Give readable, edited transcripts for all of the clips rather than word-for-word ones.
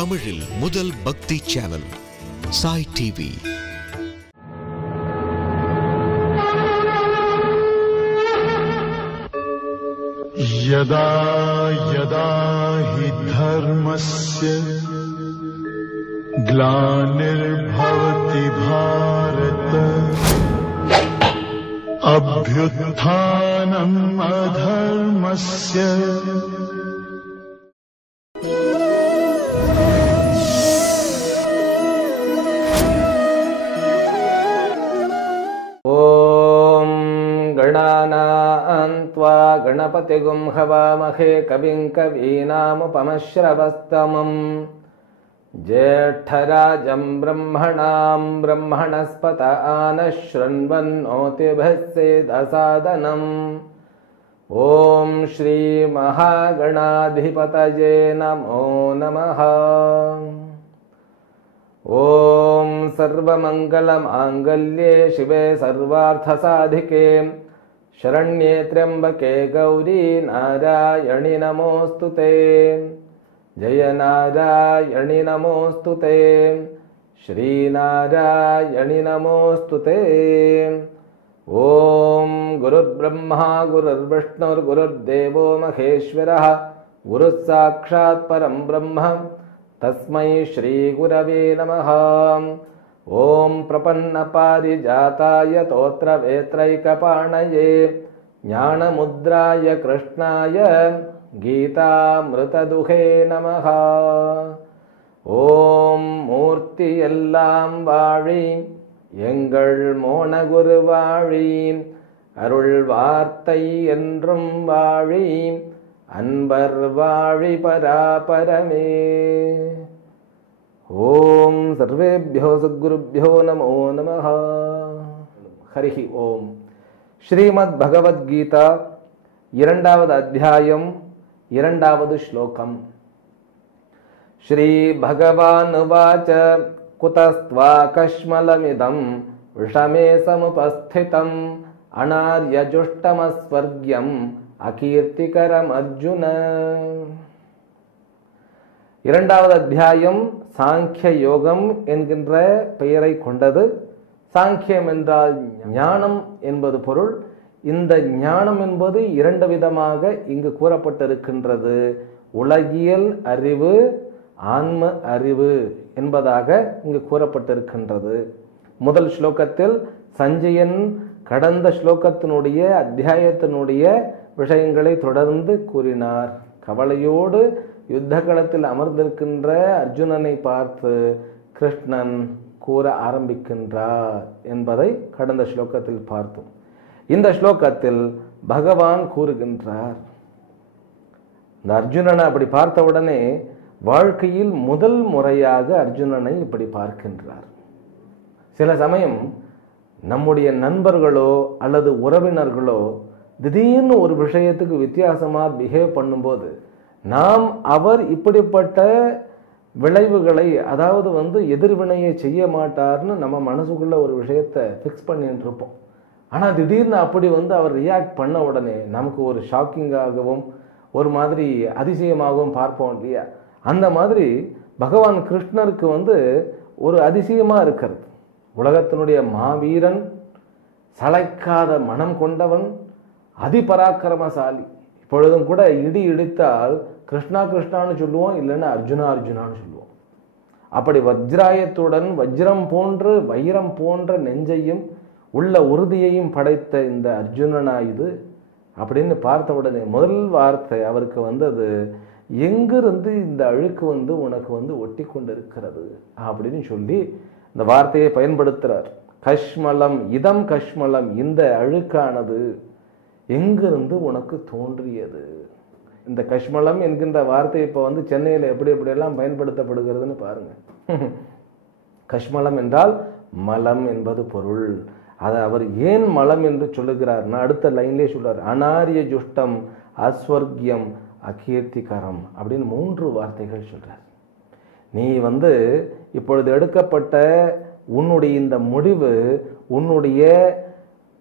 தமிழில் முதல் பக்தி சேனல் சாய் டிவி. यदा यदा हि धर्मस्य ग्लानिर्भवति भारत अभ्युत्थानम् अधर्मस्य गणानान्त्वा गणपतिगुं हवामहे कविं कवीनामुपमश्रवस्तमम् ज्येष्ठराजं ब्रह्मणां ब्रह्मणस्पत आनः शृण्वन्नोतिभिः सेदसादनम्। ॐ श्री महागणाधिपतये नमो नमः। ॐ सर्वमङ्गलमाङ्गल्ये शिवे सर्वार्थसाधिके शरण्ये त्र्यम्बके गौरी नारायणि नमोऽस्तुते। जय नारायणि नमोऽस्तुते। श्रीनारायणि नमोऽस्तुते। ॐ गुरुर्ब्रह्मा गुरुर्विष्णुर्गुरुर्देवो महेश्वरः गुरुः साक्षात् परं ब्रह्म तस्मै श्री गुरवे नमः। ॐ प्रपन्नपारिजाताय तोत्रवेत्रैकपाणये ज्ञानमुद्राय कृष्णाय गीतामृतदुहे नमः। ॐ मूर्ति எல்லாம் வாழி எங்கள் மோனகுரு வாழி அருள் வார்த்தை என்றும் வாழி அன்பர் வாழி பராபரமே। ஓம் சர்வேभ्यो சத்குருभ्यो நமோ நமः। ஹரி ஓம். ஸ்ரீமத் பகவத்கீதா இரண்டாவது அத்தியாயம் இரண்டாவது ஸ்லோகம். ஸ்ரீ பகவான் உவாச குதஸ்த்வா கஷ்மலமிதம் விஷமே சமுபஸ்திதம் அநார்யஜுஷ்டமஸ்வர்க்யம் அகீர்த்திகரம் அர்ஜுன. இரண்டாவது அத்தியாயம் சாங்கிய யோகம் என்கின்ற பெயரை கொண்டது. சாங்கியம் என்றால் ஞானம் என்பது பொருள். இந்த ஞானம் என்பது இரண்டு விதமாக இங்கு கூறப்பட்டிருக்கின்றது. உலகியல் அறிவு, ஆன்ம அறிவு என்பதாக இங்கு கூறப்பட்டிருக்கின்றது. முதல் ஸ்லோகத்தில் சஞ்சயன் கடந்த ஸ்லோகத்தினுடைய அத்தியாயத்தினுடைய விஷயங்களை தொடர்ந்து கூறினார். கவலையோடு யுத்த களத்தில் அமர்ந்திருக்கின்ற அர்ஜுனனை பார்த்து கிருஷ்ணன் கூற ஆரம்பிக்கின்றார் என்பதை கடந்த ஸ்லோகத்தில் பார்த்தோம். இந்த ஸ்லோகத்தில் பகவான் கூறுகின்றார். இந்த அர்ஜுனனை அப்படி பார்த்தவுடனே வாழ்க்கையில் முதல் முறையாக அர்ஜுனனை இப்படி பார்க்கின்றார். சில சமயம் நம்முடைய நண்பர்களோ அல்லது உறவினர்களோ திடீர்னு ஒரு விஷயத்துக்கு வித்தியாசமா பிஹேவ் பண்ணும்போது நாம் அவர் இப்படிப்பட்ட விளைவுகளை, அதாவது எதிர்வினையை செய்ய மாட்டார்னு நம்ம மனசுக்குள்ள ஒரு விஷயத்தை ஃபிக்ஸ் பண்ணிட்டு இருப்போம். ஆனால் திடீர்னு அப்படி அவர் ரியாக்ட் பண்ண உடனே நமக்கு ஒரு ஷாக்கிங்காகவும் ஒரு மாதிரி அதிசயமாகவும் பார்ப்போம் இல்லையா? அந்த மாதிரி பகவான் கிருஷ்ணருக்கு ஒரு அதிசயமா இருக்கிறது. உலகத்தினுடைய மாவீரன், சளைக்காத மனம் கொண்டவன், அதிபராக்கிரமசாலி. இப்பொழுதும் கூட இடி இடித்தால் கிருஷ்ணா கிருஷ்ணான்னு சொல்லுவோம், இல்லைன்னா அர்ஜுனா அர்ஜுனான்னு சொல்லுவோம். அப்படி வஜ்ராயத்துடன் வஜ்ரம் போன்று வைரம் போன்ற நெஞ்சையும் உள்ள உறுதியையும் படைத்த இந்த அர்ஜுனனா இது அப்படின்னு பார்த்த உடனே முதல் வார்த்தை அவருக்கு வந்தது, எங்கிருந்து இந்த அழுக்கு உனக்கு ஒட்டி கொண்டிருக்கிறது அப்படின்னு சொல்லி இந்த வார்த்தையை பயன்படுத்துறார். கஷ்மலம், இதம் கஷ்மலம், இந்த அழுக்கானது எங்கிருந்து உனக்கு தோன்றியது? இந்த கஷ்மலம் என்கின்ற வார்த்தை இப்போ சென்னையில் எப்படி எப்படியெல்லாம் பயன்படுத்தப்படுகிறதுன்னு பாருங்க. கஷ்மலம் என்றால் மலம் என்பது பொருள். அதை அவர் ஏன் மலம் என்று சொல்லுகிறார்னா அடுத்த லைன்லேயே சொல்றார், அனாரிய ஜுஷ்டம் அஸ்வர்கியம் அகீர்த்திகரம் அப்படின்னு 3 வார்த்தைகள் சொல்றார். நீ இப்பொழுது எடுக்கப்பட்ட உன்னுடைய இந்த முடிவு உன்னுடைய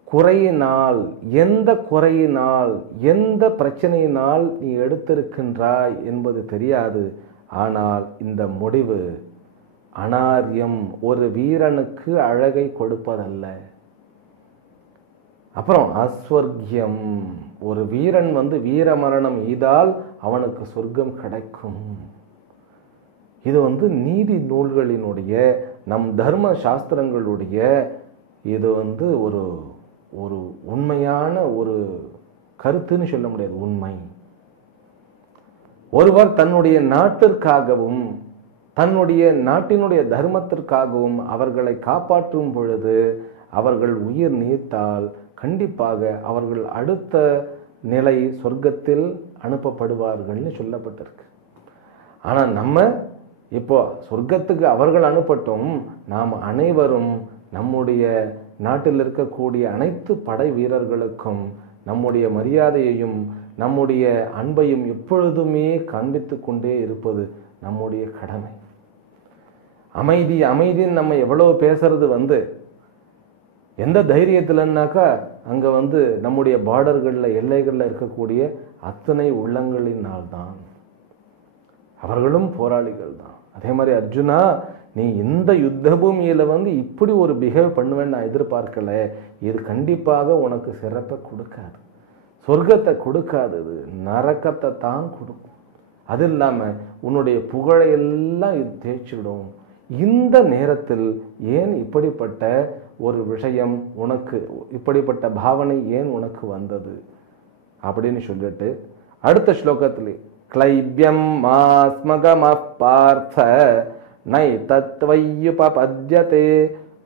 குறையினால், எந்த குறையினால், எந்த பிரச்சனையினால் நீ எடுத்திருக்கின்றாய் என்பது தெரியாது. ஆனால் இந்த முடிவு அனாரியம், ஒரு வீரனுக்கு அழகை கொடுப்பதல்ல. அப்புறம் அஸ்வர்கியம், ஒரு வீரன் வீர மரணம் ஈதால் அவனுக்கு சொர்க்கம் கிடைக்கும். இது நீதி நூல்களினுடைய, நம் தர்ம சாஸ்திரங்களுடைய இது ஒரு ஒரு உண்மையான ஒரு கருத்துன்னு சொல்ல முடியாது, உண்மை. ஒருவர் தன்னுடைய நாட்டிற்காகவும் தன்னுடைய நாட்டினுடைய தர்மத்திற்காகவும் அவர்களை காப்பாற்றும் பொழுது அவர்கள் உயிர் நீத்தால் கண்டிப்பாக அவர்கள் அடுத்த நிலை சொர்க்கத்தில் அனுப்பப்படுவார்கள்னு சொல்லப்பட்டிருக்கு. ஆனால் நம்ம இப்போ சொர்க்கத்துக்கு அவர்கள் அனுப்பட்டும், நாம் அனைவரும் நம்முடைய நாட்டில் இருக்கக்கூடிய அனைத்து படை வீரர்களுக்கும் நம்முடைய மரியாதையையும் நம்முடைய அன்பையும் எப்பொழுதுமே காண்பித்து கொண்டே இருப்பது நம்முடைய கடமை. அமைதி அமைதின்னு நம்ம எவ்வளவு பேசுறது எந்த தைரியத்தில்னாக்கா அங்கே நம்முடைய பார்டர்களில் எல்லைகளில் இருக்கக்கூடிய அத்தனை உள்ளங்களினால்தான். அவர்களும் போராளிகள் தான். அதே மாதிரி அர்ஜுனா, நீ இந்த யுத்த பூமியில் இப்படி ஒரு பிஹேவ் பண்ணுவேன்னு நான் எதிர்பார்க்கல. இது கண்டிப்பாக உனக்கு சிறப்பை கொடுக்காது, சொர்க்கத்தை கொடுக்காது, இது நரக்கத்தை தான் கொடுக்கும். அது இல்லாமல் உன்னுடைய புகழையெல்லாம் இது தேய்ச்சிடும். இந்த நேரத்தில் ஏன் இப்படிப்பட்ட ஒரு விஷயம் உனக்கு, இப்படிப்பட்ட பாவனை ஏன் உனக்கு வந்தது அப்படின்னு சொல்லிட்டு அடுத்த ஸ்லோகத்திலே க்ளைப்யம் மாஸ்மகமப் பார்த்த நை தத்வையுபபத்யதே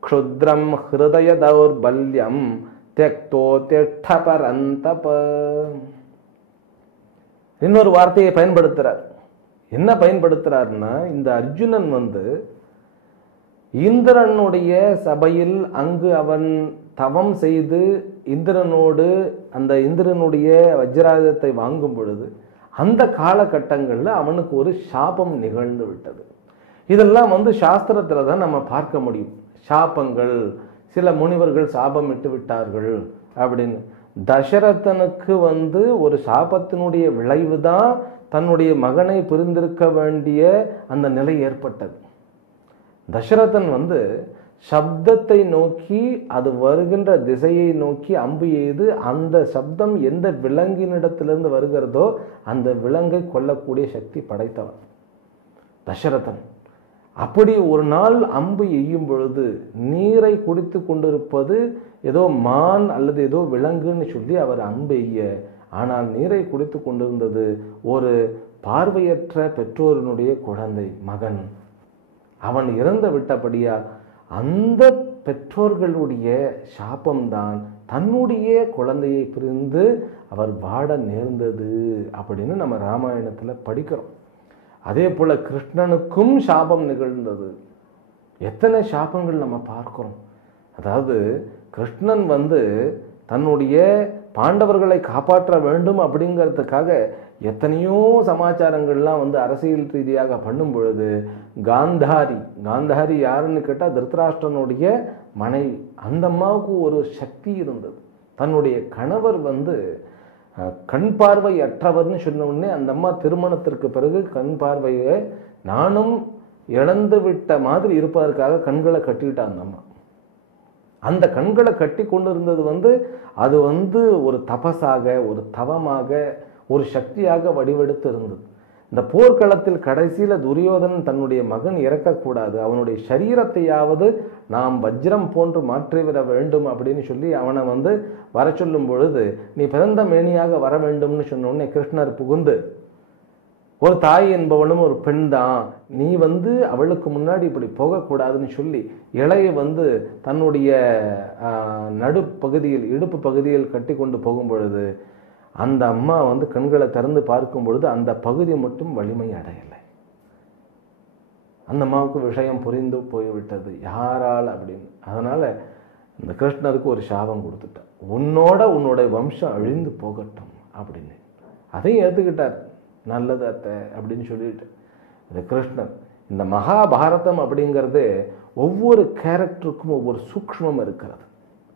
க்ஷுத்ரம் ஹிருதய தௌர்பல்யம் த்யக்தோ திஷ்ட பரந்தப. இன்னொரு வார்த்தையை பயன்படுத்துறார். என்ன பயன்படுத்துறாருன்னா, இந்த அர்ஜுனன் இந்திரனுடைய சபையில் அங்கு அவன் தவம் செய்து இந்திரனோடு அந்த இந்திரனுடைய வஜ்ராயுதத்தை வாங்கும் பொழுது அந்த காலகட்டங்களில் அவனுக்கு ஒரு சாபம் நிகழ்ந்து விட்டது. இதெல்லாம் சாஸ்திரத்தில் தான் நம்ம பார்க்க முடியும். சாபங்கள், சில முனிவர்கள் சாபம் இட்டு விட்டார்கள் அப்படின்னு. தசரதனுக்கு ஒரு சாபத்தினுடைய விளைவு தான் தன்னுடைய மகனை பிரிந்திருக்க வேண்டிய அந்த நிலை ஏற்பட்டது. தசரதன் சப்தத்தை நோக்கி, அது வருகின்ற திசையை நோக்கி அம்பு எய்து அந்த சப்தம் எந்த விலங்கினிடத்திலிருந்து வருகிறதோ அந்த விலங்கை கொல்லக்கூடிய சக்தி படைத்தவன் தசரதன். அப்படி ஒரு நாள் அம்பு எய்யும் பொழுது நீரை குடித்து கொண்டிருப்பது ஏதோ மான் அல்லது ஏதோ விலங்குன்னு சொல்லி அவர் அம்பு எய்ய, ஆனால் நீரை குடித்து கொண்டிருந்தது ஒரு பார்வையற்ற பெற்றோரினுடைய குழந்தை, மகன். அவன் இறந்து விட்டபடியா அந்த பெற்றோர்களுடைய சாபம்தான் தன்னுடைய குழந்தையை பிரிந்து அவர் வாட நேர்ந்தது அப்படின்னு நம்ம ராமாயணத்தில் படிக்கிறோம். அதே போல கிருஷ்ணனுக்கும் சாபம் நிகழ்ந்தது. எத்தனை சாபங்கள் நம்ம பார்க்கிறோம். அதாவது கிருஷ்ணன் தன்னுடைய பாண்டவர்களை காப்பாற்ற வேண்டும் அப்படிங்கிறதுக்காக எத்தனையோ சமாச்சாரங்கள்லாம் அரசியல் ரீதியாக பண்ணும் பொழுது காந்தாரி யாருன்னு கேட்டால் திருதராஷ்டிரனுடைய மனைவி. அந்த அம்மாவுக்கு ஒரு சக்தி இருந்தது. தன்னுடைய கணவர் கண் பார்வை அற்றவர்னு சொன்ன உடனே அந்த அம்மா திருமணத்திற்கு பிறகு கண் பார்வையை நானும் இழந்து விட்ட மாதிரி இருப்பதற்காக கண்களை கட்டிக்கிட்ட அந்த அம்மா. அந்த கண்களை கட்டி கொண்டு இருந்தது அது ஒரு தபசாக, ஒரு தவமாக, ஒரு சக்தியாக வடிவெடுத்து இருந்தது. இந்த போர்க்களத்தில் கடைசியில் துரியோதனன் தன்னுடைய மகன் இறக்கக்கூடாது, அவனுடைய சரீரத்தையாவது நாம் வஜ்ரம் போன்று மாற்றிவிட வேண்டும் அப்படின்னு சொல்லி அவனை வர சொல்லும் பொழுது, நீ பிறந்த மேனியாக வர வேண்டும்னு சொன்ன உடனே கிருஷ்ணர் புகுந்து, ஒரு தாய் என்பவளும் ஒரு பெண் தான், நீ அவளுக்கு முன்னாடி இப்படி போகக்கூடாதுன்னு சொல்லி இலையை தன்னுடைய நடுப்பகுதியில், இடுப்பு பகுதியில் கட்டி கொண்டு போகும் பொழுது அந்த அம்மா கண்களை திறந்து பார்க்கும் பொழுது அந்த பகுதி மட்டும் வலிமை அடையலை. அந்த அம்மாவுக்கு விஷயம் புரிந்து போய்விட்டது யாரால் அப்படின்னு. அதனால இந்த கிருஷ்ணருக்கு ஒரு சாபம் கொடுத்துட்டார், உன்னுடைய வம்சம் அழிந்து போகட்டும் அப்படின்னு. அதையும் ஏற்றுக்கிட்டார். நல்லது அத்தை அப்படின்னு சொல்லிட்டு இந்த கிருஷ்ணன். இந்த மகாபாரதம் அப்படிங்கிறது ஒவ்வொரு கேரக்டருக்கும் ஒவ்வொரு சூக்ஷ்மம் இருக்கிறது.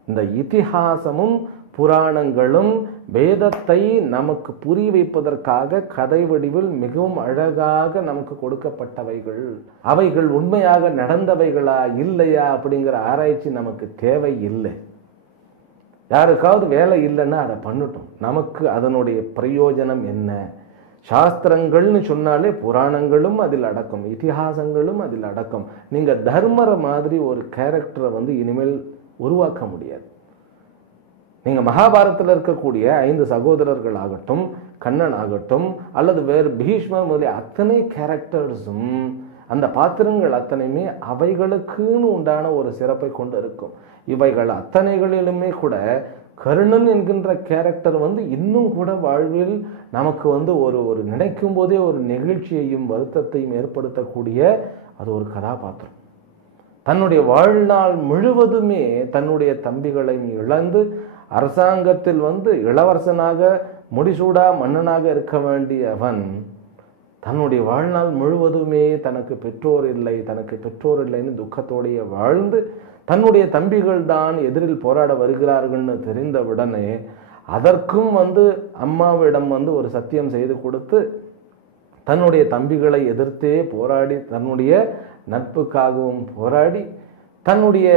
இந்த இதிஹாசமும் புராணங்களும் வேதத்தை நமக்கு புரிய வைப்பதற்காக கதை வடிவில் மிகவும் அழகாக நமக்கு கொடுக்கப்பட்டவைகள். அவைகள் உண்மையாக நடந்தவைகளா இல்லையா அப்படிங்கிற ஆராய்ச்சி நமக்கு தேவை இல்லை. யாருக்காவது வேலை இல்லைன்னா அதை பண்ணட்டும். நமக்கு அதனுடைய பிரயோஜனம் என்ன? சாஸ்திரங்கள்னு சொன்னாலே புராணங்களும் அதில் அடக்கம், இதிகாசங்களும் அதில் அடக்கம். நீங்க தர்மரை மாதிரி ஒரு கேரக்டரை இனிமேல் உருவாக்க முடியாது. நீங்க மகாபாரதத்தில் இருக்கக்கூடிய 5 சகோதரர்கள் ஆகட்டும், கண்ணன் ஆகட்டும், அல்லது வேறு பீஷ்மர் முதலிய அத்தனை கேரக்டர்ஸும் அந்த பாத்திரங்கள் அத்தனையுமே அவைகளுக்குன்னு உண்டான ஒரு சிறப்பை கொண்டு இருக்கும். இவைகள் அத்தனைகளிலுமே கூட கர்ணன் என்கின்ற கேரக்டர் இன்னும் கூட வாழ்வில் நமக்கு ஒரு நினைக்கும் போதே ஒரு நெகிழ்ச்சியையும் வருத்தத்தையும் ஏற்படுத்தக்கூடிய அது ஒரு கதாபாத்திரம். தன்னுடைய வாழ்நாள் முழுவதுமே தன்னுடைய தம்பிகளை இழந்து அரசாங்கத்தில் இளவரசனாக முடிசூடா மன்னனாக இருக்க வேண்டிய அவன் தன்னுடைய வாழ்நாள் முழுவதுமே தனக்கு பெற்றோர் இல்லைன்னு துக்கத்தோடைய வாழ்ந்து தன்னுடைய தம்பிகள் தான் எதிரில் போராட வருகிறார்கள்னு தெரிந்தவுடனே அதற்கும் அம்மாவிடம் ஒரு சத்தியம் செய்து கொடுத்து தன்னுடைய தம்பிகளை எதிர்த்தே போராடி தன்னுடைய நட்புக்காகவும் போராடி தன்னுடைய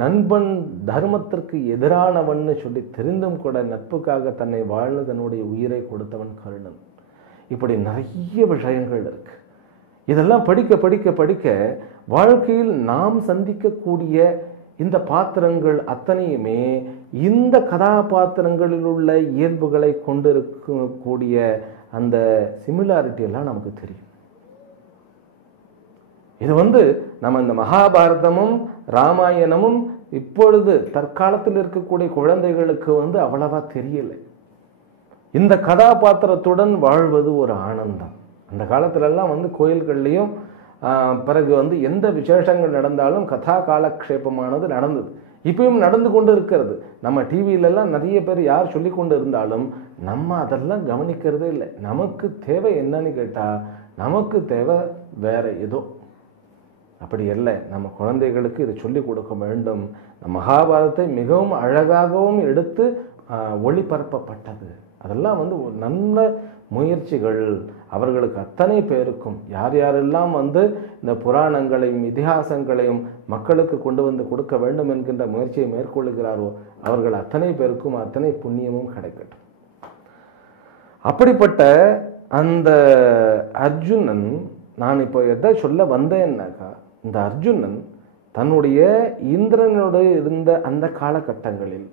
நண்பன் தர்மத்திற்கு எதிரானவன் சொல்லி தெரிந்தும் கூட நட்புக்காக தன்னை வாழ்ந்து தன்னுடைய உயிரை கொடுத்தவன் கர்ணன். இப்படி நிறைய விஷயங்கள் இருக்கு. இதெல்லாம் படிக்க படிக்க படிக்க வாழ்க்கையில் நாம் சந்திக்கக்கூடிய இந்த பாத்திரங்கள் அத்தனையுமே இந்த கதாபாத்திரங்களில் உள்ள இயல்புகளை கொண்டிருக்கக்கூடிய அந்த சிமிலாரிட்டி எல்லாம் நமக்கு தெரியும். இது நம்ம இந்த மகாபாரதமும் ராமாயணமும் இப்பொழுது தற்காலத்தில் இருக்கக்கூடிய குழந்தைகளுக்கு அவ்வளவா தெரியல. இந்த கதாபாத்திரத்துடன் வாழ்வது ஒரு ஆனந்தம். அந்த காலத்துல எல்லாம் கோயில்கள்லையும் பிறகு எந்த விசேஷங்கள் நடந்தாலும் கதா காலக்ஷேபமானது நடந்தது. இப்பயும் நடந்து கொண்டு இருக்கிறது. நம்ம டிவியிலெல்லாம் நிறைய பேர் யார் சொல்லி கொண்டு இருந்தாலும் நம்ம அதெல்லாம் கவனிக்கிறதே இல்லை. நமக்கு தேவை என்னன்னு கேட்டா நமக்கு தேவை வேற ஏதோ. அப்படி இல்லை, நம்ம குழந்தைகளுக்கு இதை சொல்லிக் கொடுக்க வேண்டும். மகாபாரதத்தை மிகவும் அழகாகவும் எடுத்து ஒளிபரப்பப்பட்டது. அதெல்லாம் ஒரு நல்ல முயற்சிகள். அவர்களுக்கு அத்தனை பேருக்கும் யார் யாரெல்லாம் இந்த புராணங்களையும் இதிகாசங்களையும் மக்களுக்கு கொண்டு கொடுக்க வேண்டும் என்கின்ற முயற்சியை மேற்கொள்கிறாரோ அவர்கள் அத்தனை பேருக்கும் அத்தனை புண்ணியமும் கிடைக்கட்டும். அப்படிப்பட்ட அந்த அர்ஜுனன், நான் இப்போ எதை சொல்ல வந்தேன்னாக்கா, இந்த அர்ஜுனன் தன்னுடைய இந்திரனோடு இருந்த அந்த காலகட்டங்களில்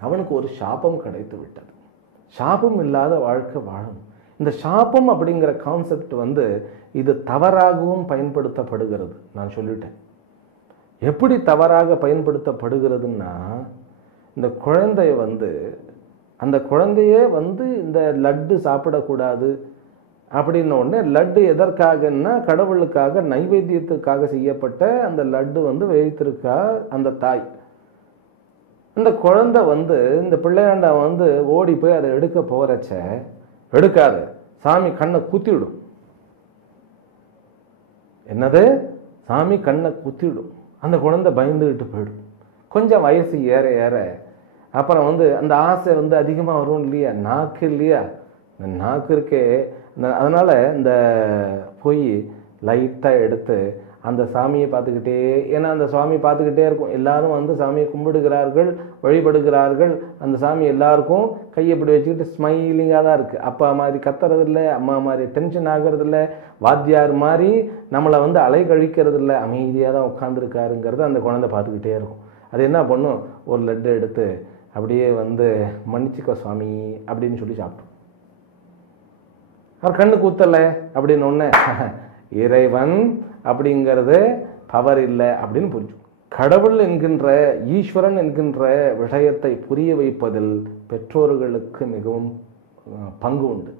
அவனுக்கு ஒரு சாபம் கிடைத்து விட்டது. சாபம் இல்லாத வாழ்க்கை வாழணும். இந்த சாபம் அப்படிங்கிற கான்செப்ட் இது தவறாகவும் பயன்படுத்தப்படுகிறது. நான் சொல்லிட்டேன். எப்படி தவறாக பயன்படுத்தப்படுகிறதுன்னா, இந்த குழந்தைய அந்த குழந்தையே இந்த லட்டு சாப்பிடக்கூடாது அப்படின்ன உடனே, லட்டு எதற்காகன்னா கடவுளுக்காக நைவேத்தியத்துக்காக செய்யப்பட்ட அந்த லட்டு வைத்திருக்கா அந்த தாய். அந்த குழந்தை இந்த பிள்ளையாண்டா ஓடி போய் அதை எடுக்க போறச்ச, எடுக்காத, சாமி கண்ணை குத்திடும். என்னது? சாமி கண்ணை குத்திடும். அந்த குழந்தை பயந்துகிட்டு போயிடும். கொஞ்சம் வயசு ஏற ஏற அப்புறம் அந்த ஆசை அதிகமாக வரும் இல்லையா? நாக்கு இல்லையா, இந்த நாக்கு இருக்கே, அதனால இந்த போய் லைட்டாக எடுத்து அந்த சாமியை பார்த்துக்கிட்டே, ஏன்னா அந்த சாமி பார்த்துக்கிட்டே இருக்கும். எல்லாரும் சாமியை கும்பிடுகிறார்கள், வழிபடுகிறார்கள். அந்த சாமி எல்லாருக்கும் கையை இப்படி வச்சுக்கிட்டு ஸ்மைலிங்காக தான் இருக்குது. அப்பா மாதிரி கத்துறது இல்லை, அம்மா மாதிரி டென்ஷன் ஆகிறது இல்லை, வாத்தியார் மாதிரி நம்மளை அலை கழிக்கிறது இல்லை, அமைதியாக தான் உட்காந்துருக்காருங்கிறது அந்த குழந்தை பார்த்துக்கிட்டே இருக்கும். அது என்ன பண்ணும்? ஒரு லட்டு எடுத்து அப்படியே மன்னிச்சுக்கோ சுவாமி அப்படின்னு சொல்லி சாப்பிட்டோம். அவர் கண்ணு கூத்தலை அப்படின்னு ஒன்று, இறைவன் அப்படிங்கிறது பவர் இல்லை அப்படின்னு புரிஞ்சு. கடவுள் என்கின்ற ஈஸ்வரன் என்கின்ற விஷயத்தை புரிய வைப்பதில் பெற்றோர்களுக்கு மிகவும் பங்கு உண்டு.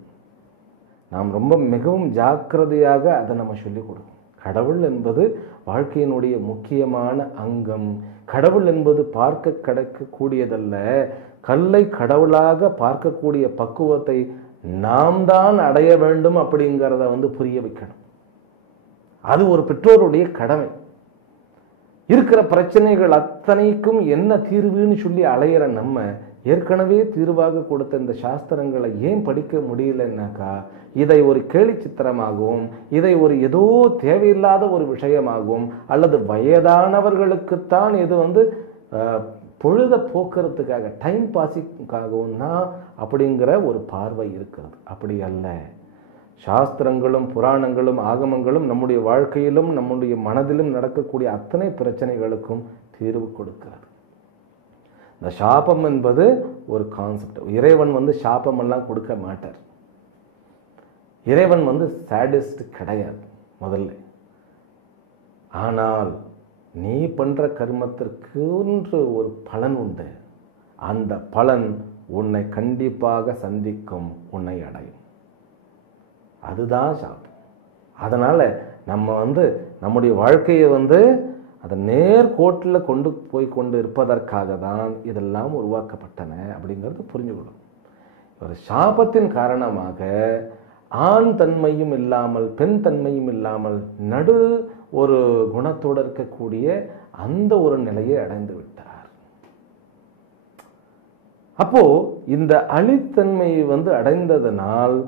நாம் மிகவும் ஜாக்கிரதையாக அதை நம்ம சொல்லிக் கொடுக்கணும். கடவுள் என்பது வாழ்க்கையினுடைய முக்கியமான அங்கம். கடவுள் என்பது பார்க்க கிடைக்கக்கூடியதல்ல. கல்லை கடவுளாக பார்க்கக்கூடிய பக்குவத்தை நாம் தான் அடைய வேண்டும் அப்படிங்கிறத புரிய வைக்கணும். அது ஒரு பெற்றோருடைய கடமை. இருக்கிற பிரச்சனைகள் அத்தனைக்கும் என்ன தீர்வுன்னு சொல்லி அலையிற நம்ம ஏற்கனவே தீர்வாக கொடுத்த இந்த சாஸ்திரங்களை ஏன் படிக்க முடியலன்னாக்கா, இதை ஒரு கேலி சித்திரமாகவும், இதை ஒரு ஏதோ தேவையில்லாத ஒரு விஷயமாகவும், அல்லது வயதானவர்களுக்குத்தான் இது பொழுத போக்குறதுக்காக, டைம் பாசிங்காகவும் தான் அப்படிங்கிற ஒரு பார்வை இருக்கிறது. அப்படி அல்ல. சாஸ்திரங்களும் புராணங்களும் ஆகமங்களும் நம்முடைய வாழ்க்கையிலும் நம்முடைய மனதிலும் நடக்கக்கூடிய அத்தனை பிரச்சனைகளுக்கும் தீர்வு கொடுக்கிறது. இந்த சாபம் என்பது ஒரு கான்செப்ட். இறைவன் சாபம் எல்லாம் கொடுக்க மாட்டார். இறைவன் சாடிஸ்ட் கிடையாது முதல்ல. ஆனால் நீ பண்ற கர்மத்திற்கு ஒரு பலன் உண்டு. அந்த பலன் உன்னை கண்டிப்பாக சந்திக்கும், உன்னை அடையும். அதுதான் சாபம். அதனால நம்ம நம்முடைய வாழ்க்கையை அதை நேர்கோட்டில் கொண்டு போய் கொண்டு இருப்பதற்காக தான் இதெல்லாம் உருவாக்கப்பட்டன அப்படிங்கிறது புரிஞ்சுக்கணும். ஒரு சாபத்தின் காரணமாக ஆண் தன்மையும் இல்லாமல் பெண் தன்மையும் இல்லாமல் நடு ஒரு குணத்தோடு இருக்கக்கூடிய அந்த ஒரு நிலையை அடைந்து விட்டார். அப்போ இந்த அழித்தன்மையை அடைந்ததனால்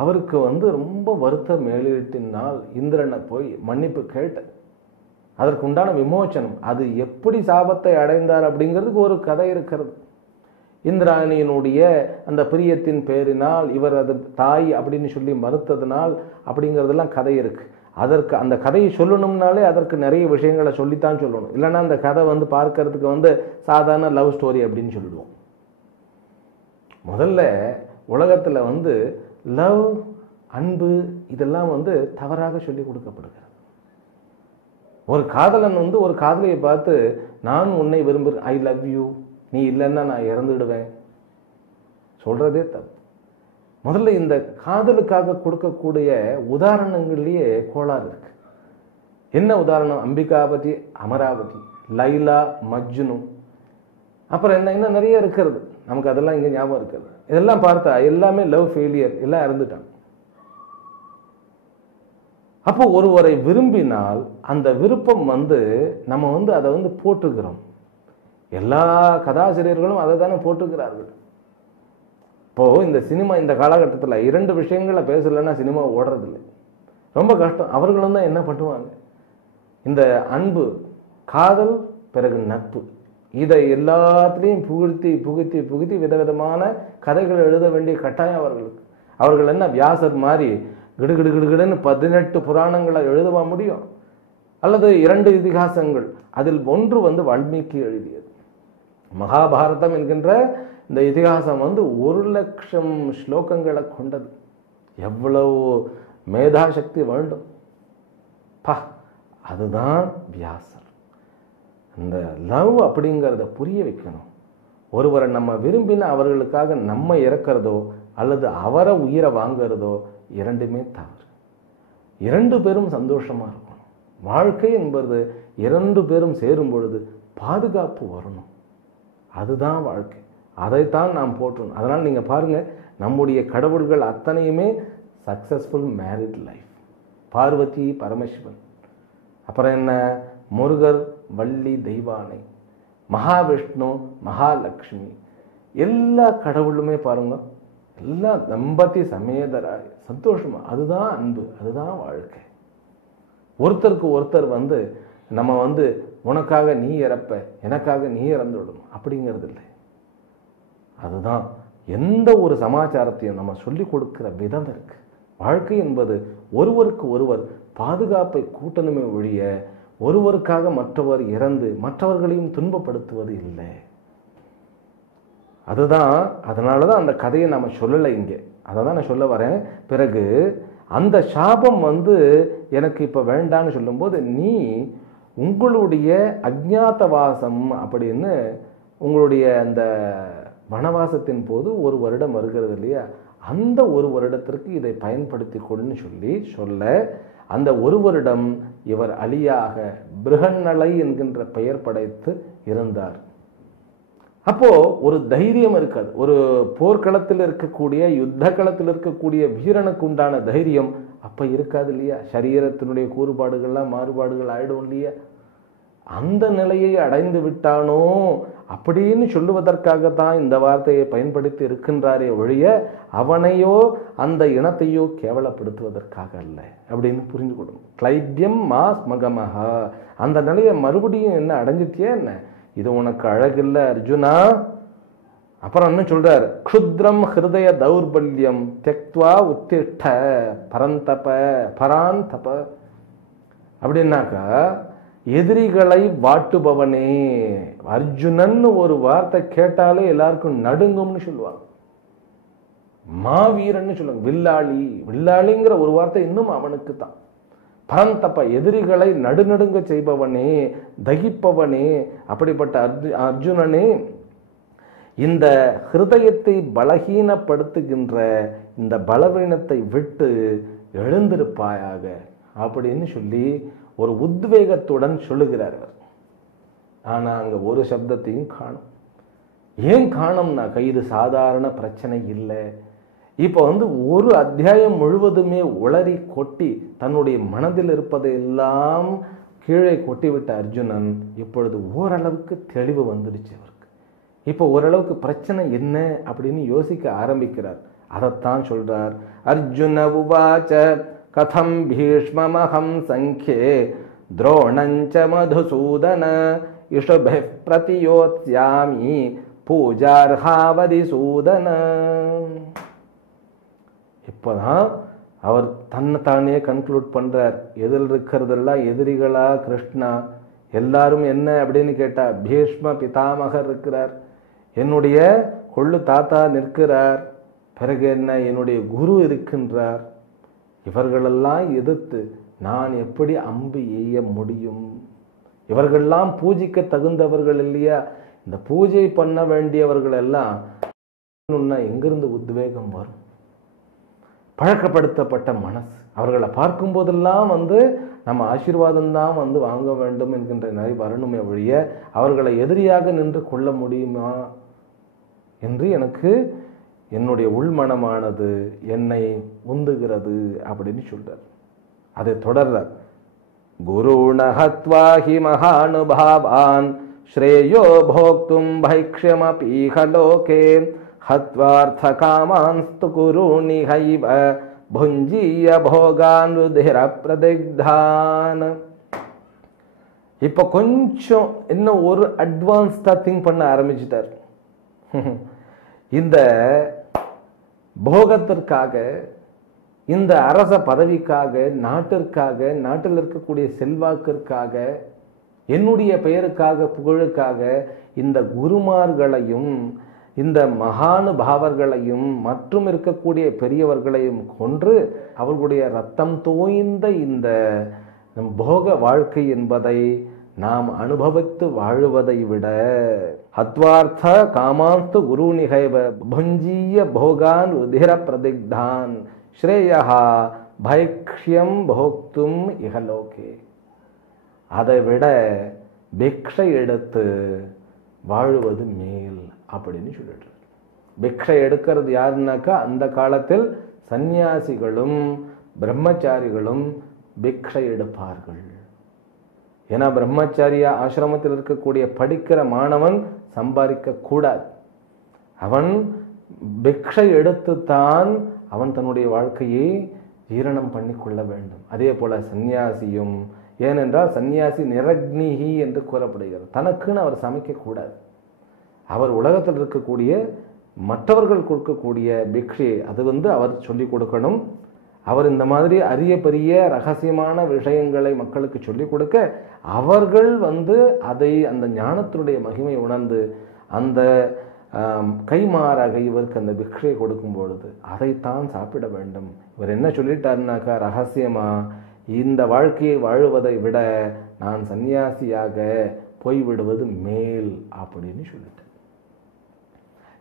அவருக்கு ரொம்ப வருத்த மேலிட்டினால் இந்திரனை போய் மன்னிப்பு கேட்ட, அதற்கு உண்டான விமோச்சனம். அது எப்படி சாபத்தை அடைந்தார் அப்படிங்கிறதுக்கு ஒரு கதை இருக்கிறது. இந்திராணியினுடைய அந்த பிரியத்தின் பேரினால் இவர் அது தாய் அப்படின்னு சொல்லி மறுத்ததுனால் அப்படிங்கிறதெல்லாம் கதை இருக்கு. அதற்கு அந்த கதையை சொல்லணும்னாலே அதற்கு நிறைய விஷயங்களை சொல்லித்தான் சொல்லணும். இல்லைன்னா அந்த கதை பார்க்கறதுக்கு சாதாரண லவ் ஸ்டோரி அப்படின்னு சொல்லிடுவோம். முதல்ல உலகத்தில் லவ், அன்பு இதெல்லாம் தவறாக சொல்லி கொடுக்கப்படுகிறது. ஒரு காதலன் ஒரு காதலியை பார்த்து, நான் உன்னை விரும்புகிறேன், ஐ லவ் யூ, நீ இல்லைன்னா நான் இறந்துடுவேன் சொல்றதே தப்பு. முதல்ல இந்த காதலுக்காக கொடுக்கக்கூடிய உதாரணங்கள்லயே கோளாறு இருக்கு. என்ன உதாரணம்? அம்பிகாபதி, அமராவதி, லைலா, மஜ்னு, அப்புறம் என்ன நிறைய இருக்கிறது. நமக்கு அதெல்லாம் இங்க ஞாபகம் இருக்கிறது. இதெல்லாம் பார்த்தா எல்லாமே லவ் ஃபெயிலியர், எல்லாம் இறந்துட்டாங்க. அப்போ ஒருவரை விரும்பினால் அந்த விருப்பம் நம்ம அதை போட்டுக்கிறோம். எல்லா கதாசிரியர்களும் அதை தானே போட்டுக்கிறார்கள். இப்போ இந்த சினிமா இந்த காலகட்டத்தில் 2 விஷயங்களை பேசலைன்னா சினிமா ஓடுறதில்லை, ரொம்ப கஷ்டம். அவர்களும் தான் என்ன பண்ணுவாங்க, இந்த அன்பு, காதல், பிறகு நட்பு, இதை எல்லாத்திலையும் புகுத்தி விதவிதமான கதைகள் எழுத வேண்டிய கட்டாயம் அவர்களுக்கு. அவர்கள் என்ன வியாசர் மாதிரி கிடுகிடுன்னு 18 புராணங்களை எழுதவா முடியும்? அல்லது 2 இதிகாசங்கள், அதில் ஒன்று வால்மீகி எழுதியது. மகாபாரதம் என்கின்ற இந்த இதிகாசம் 1,00,000 ஸ்லோகங்களை கொண்டது. எவ்வளவு மேதாசக்தி வேண்டும் பா! அதுதான் வியாசர். இந்த லவ் அப்படிங்கிறத புரிய வைக்கணும். ஒருவரை நம்ம விரும்பின அவர்களுக்காக நம்ம இறக்கிறதோ அல்லது அவரை உயிரை வாங்கிறதோ இரண்டுமே தவறு. 2 பேரும் சந்தோஷமா இருக்கணும். வாழ்க்கை என்பது 2 பேரும் சேரும் பொழுது பாதுகாப்பு வரணும். அதுதான் வாழ்க்கை. அதைத்தான் நாம் போற்றணும். அதனால் நீங்க பாருங்க, நம்முடைய கடவுள்கள் அத்தனையுமே successful married life. Parvati, Paramasivan, அப்புறம் என்ன, முருகர், வள்ளி, தெய்வானை, மகாவிஷ்ணு, மகாலட்சுமி, எல்லா கடவுளுமே பாருங்க, எல்லாம் தம்பதி சமேதராய் சந்தோஷமா. அதுதான் அன்பு, அதுதான் வாழ்க்கை. ஒருத்தருக்கு ஒருத்தர் நம்ம உனக்காக நீ இறப்ப, எனக்காக நீ இறந்துவிடணும் அப்படிங்கிறது இல்லை. அதுதான் எந்த ஒரு சமாச்சாரத்தையும் நம்ம சொல்லிக் கொடுக்கிற விதம் இருக்கு. வாழ்க்கை என்பது ஒருவருக்கு ஒருவர் பாதுகாப்பை கூட்டணுமே ஒழிய ஒருவருக்காக மற்றவர் இறந்து மற்றவர்களையும் துன்பப்படுத்துவது இல்லை. அதுதான். அதனாலதான் அந்த கதையை நாம சொல்லலை இங்கே. அதை தான் நான் சொல்ல வரேன். பிறகு அந்த சாபம் எனக்கு இப்ப வேண்டான்னு சொல்லும்போது, நீ உங்களுடைய அஜ்ஞாதவாசம் அப்படின்னு உங்களுடைய அந்த வனவாசத்தின் போது 1 வருடம் வருகிறது இல்லையா, அந்த 1 வருடத்திற்கு இதை பயன்படுத்தி கொள்ளுன்னு சொல்ல அந்த 1 வருடம் இவர் அலியாக பிருகன்னலை என்கின்ற பெயர் படைத்து இருந்தார். அப்போ ஒரு தைரியம் இருக்காது. ஒரு போர்க்களத்தில் இருக்கக்கூடிய, யுத்த களத்தில் இருக்கக்கூடிய வீரனுக்கு உண்டான தைரியம் அப்ப இருக்காது இல்லையா. சரீரத்தினுடைய கூறுபாடுகள்லாம் மாறுபாடுகள் ஆயிடும் இல்லையா. அந்த நிலையை அடைந்து விட்டானோ அப்படின்னு சொல்லுவதற்காகத்தான் இந்த வார்த்தையை பயன்படுத்தி இருக்கின்றாரே ஒழிய அவனையோ அந்த இனத்தையோ கேவலப்படுத்துவதற்காக அல்ல அப்படின்னு புரிஞ்சு கொடுக்கும். கிளைபியம் மாஸ் மகமஹா, அந்த நிலையை மறுபடியும் என்ன அடைஞ்சிட்டியா என்ன, இது உனக்கு அழகில்லை அர்ஜுனா. அப்புறம் என்ன சொல்றார், க்ஷுத்ரம் ஹிருதய தௌர்பல்யம் தெக்த்வா உத்திஷ்ட பரந்தப பராந்தப. அப்படின்னாக்கா எதிரிகளை வாட்டுபவனே. அர்ஜுனன் ஒரு வார்த்தை கேட்டாலே எல்லாருக்கும் நடுங்கும்னு சொல்லுவாங்க. மாவீரன்னு சொல்லுவாங்க, வில்லாளி. வில்லாளிங்கிற ஒரு வார்த்தை இன்னும் அவனுக்கு தான். பரந்தப்ப, எதிரிகளை நடுநடுங்க செய்பவனே, தகிப்பவனே. அப்படிப்பட்ட அர்ஜுனனே, இந்த ஹிருதயத்தை பலகீனப்படுத்துகின்ற இந்த பலவீனத்தை விட்டு எழுந்திருப்பாயாக அப்படின்னு சொல்லி ஒரு உத்வேகத்துடன் சொல்லுகிறார். ஆனா அங்க ஒரு சப்தத்தையும் காணும். ஏன் காணும்னாக்கா இது சாதாரண பிரச்சனை இல்லை. இப்போ ஒரு அத்தியாயம் முழுவதுமே உளறி கொட்டி தன்னுடைய மனதில் இருப்பதையெல்லாம் கீழே கொட்டிவிட்ட அர்ஜுனன் இப்பொழுது ஓரளவுக்கு தெளிவு வந்துடுச்சு அவருக்கு. இப்போ ஓரளவுக்கு பிரச்சனை என்ன அப்படின்னு யோசிக்க ஆரம்பிக்கிறார். அதைத்தான் சொல்றார். அர்ஜுன உவாச்ச கதம் பீஷ்மமஹம் சங்கே துரோணஞ்ச மதுசூதன இஷுபிः பிரதியோத்ஸ்யாமி பூஜார்ஹாவதி சூதன. இப்போதான் அவர் தன்னைத்தானே கன்க்ளூட் பண்றார். எதில் இருக்கிறதெல்லாம் எதிரிகளா கிருஷ்ணா? எல்லாரும் என்ன அப்படின்னு கேட்டா, பீஷ்ம பிதாமகர் இருக்கிறார், என்னுடைய கொள்ளு தாத்தா நிற்கிறார், பிறகு என்ன என்னுடைய குரு இருக்கின்றார். இவர்களெல்லாம் எதிர்த்து நான் எப்படி அம்பு எய்ய முடியும்? இவர்களெல்லாம் பூஜைக்கு தகுந்தவர்கள் இல்லையா? இந்த பூஜை பண்ண வேண்டியவர்கள் எல்லாம் எங்கிருந்து உத்வேகம் வரும்? பழக்கப்படுத்தப்பட்ட மனசு. அவர்களை பார்க்கும் போதெல்லாம் நம்ம ஆசீர்வாதம் தான் வாங்க வேண்டும் என்கின்ற நிலை வரணுமே ஒழிய அவர்களை எதிரியாக நின்று கொள்ள முடியுமா என்று எனக்கு என்னுடைய உள்மனமானது என்னை உந்துகிறது அப்படின்னு சொல்றார். அதை தொடர்றார். குருண ஹத்வா ஹி மகானுபாவான் ஸ்ரேயோ போக்தும் பைக்ஷ்யமபீஹ லோகே ஹத்வார்த்த காமான்ஸ்து குருணி ஹைவ புஞ்சீய போகான் ருதிர பிரதிக்தான். இப்ப கொஞ்சம் இன்னும் ஒரு அட்வான்ஸ்டா திங்க் பண்ண ஆரம்பிச்சிட்டார். இந்த போகத்திற்காக, இந்த அரச பதவிக்காக, நாட்டிற்காக, நாட்டில் இருக்கக்கூடிய செல்வாக்கிற்காக, என்னுடைய பெயருக்காக, புகழுக்காக இந்த குருமார்களையும் இந்த மகானுபாவர்களையும் மற்றும் இருக்கக்கூடிய பெரியவர்களையும் கொன்று அவர்களுடைய ரத்தம் தோய்ந்த இந்த போக வாழ்க்கை என்பதை நாம் அனுபவித்து வாழுவதை விட ஹத்வார்த்த காமாஸ்து குரு நிகைவ புஞ்சீய போகான் ருதிர பிரதிக்தான் ஸ்ரேயா பைக்ஷ்யம் போக்தும் இகலோகே, அதை விட பிக்ஷை எடுத்து வாழுவது மேல் அப்படின்னு சொல்லிட்டு. பிக்ஷை எடுக்கிறது யாருன்னாக்கா அந்த காலத்தில் சந்நியாசிகளும் பிரம்மச்சாரிகளும் பிக்ஷை எடுப்பார்கள். ஏன்னா பிரம்மச்சாரியா ஆசிரமத்தில் இருக்கக்கூடிய படிக்கிற மாணவன் சம்பாதிக்க கூடாது. அவன் பிக்ஷை எடுத்துத்தான் அவன் தன்னுடைய வாழ்க்கையை ஜீரணம் பண்ணி கொள்ள வேண்டும். அதே போல சந்நியாசியும், ஏனென்றால் சந்நியாசி நிரக்னிகி என்று கூறப்படுகிறது. தனக்குன்னு அவர் சமைக்க கூடாது. அவர் உலகத்தில் இருக்கக்கூடிய மற்றவர்கள் கொடுக்கக்கூடிய பிக்ஷை அது அவர் சொல்லிக் கொடுக்கணும். அவர் இந்த மாதிரி அரிய பெரிய ரகசியமான விஷயங்களை மக்களுக்கு சொல்லிக் கொடுக்க அவர்கள் அதை அந்த ஞானத்தினுடைய மகிமை உணர்ந்து அந்த கைமாறாக இவருக்கு அந்த பிக்ஷை கொடுக்கும் பொழுது அதைத்தான் சாப்பிட வேண்டும். இவர் என்ன சொல்லிட்டாருனாக்கா, ரகசியமா இந்த வாழ்க்கையை வாழுவதை விட நான் சன்னியாசியாக போய்விடுவது மேல் அப்படின்னு சொல்லிட்டார்.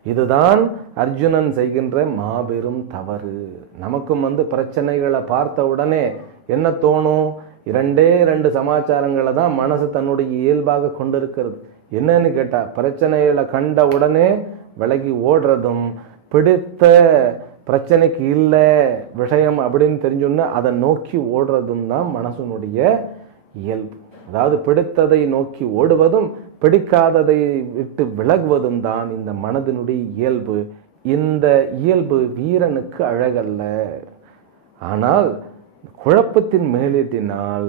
இதுதான் அர்ஜுனன் செய்கின்ற மாபெரும் தவறு. நமக்கும் பிரச்சனைகளை பார்த்த உடனே என்ன தோணும்? இரண்டு சமாச்சாரங்களை தான் மனசு தன்னுடைய இயல்பாக கொண்டிருக்கிறது. என்னன்னு கேட்டா, பிரச்சனைகளை கண்ட உடனே விலகி ஓடுறதும், பிடித்த பிரச்சனைக்கு இல்லை விஷயம் அப்படின்னு தெரிஞ்சோன்னா அதை நோக்கி ஓடுறதும் தான் மனசனுடைய இயல்பு. அதாவது பிடித்ததை நோக்கி ஓடுவதும் பிடிக்காததை விட்டு விலகுவதும் தான் இந்த மனதினுடைய இயல்பு. இந்த இயல்பு வீரனுக்கு அழகல்ல. ஆனால் குழப்பத்தின் மேலீட்டினால்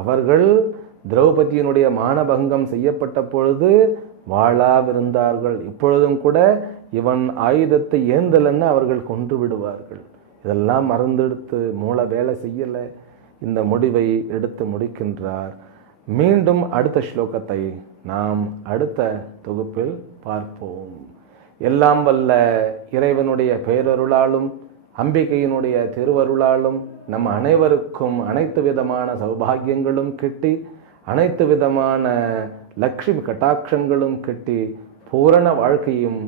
அவர்கள் திரௌபதியினுடைய மானபங்கம் செய்யப்பட்ட பொழுது வாழாவிருந்தார்கள். இப்பொழுதும் கூட இவன் ஆயுதத்தை ஏந்தலன்னு அவர்கள் கொன்று விடுவார்கள். இதெல்லாம் மறந்தெடுத்து மூளை வேலை செய்யலை. இந்த முடிவை எடுத்து முடிக்கின்றார். மீண்டும் அடுத்த ஸ்லோகத்தை நாம் அடுத்த தொகுப்பில் பார்ப்போம். எல்லாம் வல்ல இறைவனுடைய பேரருளாலும் அம்பிகையினுடைய திருவருளாலும் நம் அனைவருக்கும் அனைத்து விதமான சௌபாகியங்களும் கிட்டி, அனைத்து விதமான லக்ஷ்மி கட்டாட்சங்களும் கிட்டி, பூரண வாழ்க்கையும்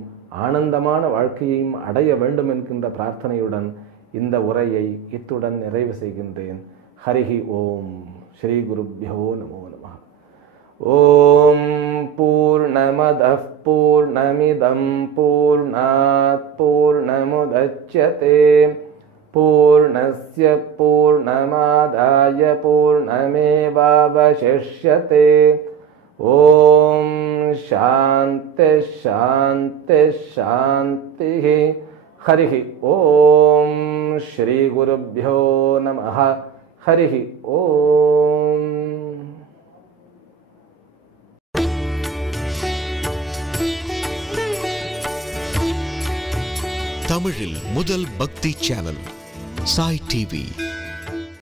ஆனந்தமான வாழ்க்கையையும் அடைய வேண்டும் என்கின்ற பிரார்த்தனையுடன் இந்த உரையை இத்துடன் நிறைவு செய்கின்றேன். ஹரிஹி ஓம். ஸ்ரீ குருப்யோ நமோ நமः. ஓம் பூர்ணமதః பூர்ணமிதம் பூர்ணாத் பூர்ணமுதச்யதே பூர்ணஸ்ய பூர்ணமாதாய பூர்ணமேவாவசிஷ்யதே. ஓம் சாந்தி சாந்தி சாந்தி. ஹரிஹி ஓம். ஸ்ரீ குருப்யோ நமः. ஹரிஹி ஓம். தமிழில் முதல் பக்தி சேனல் சாய் டிவி.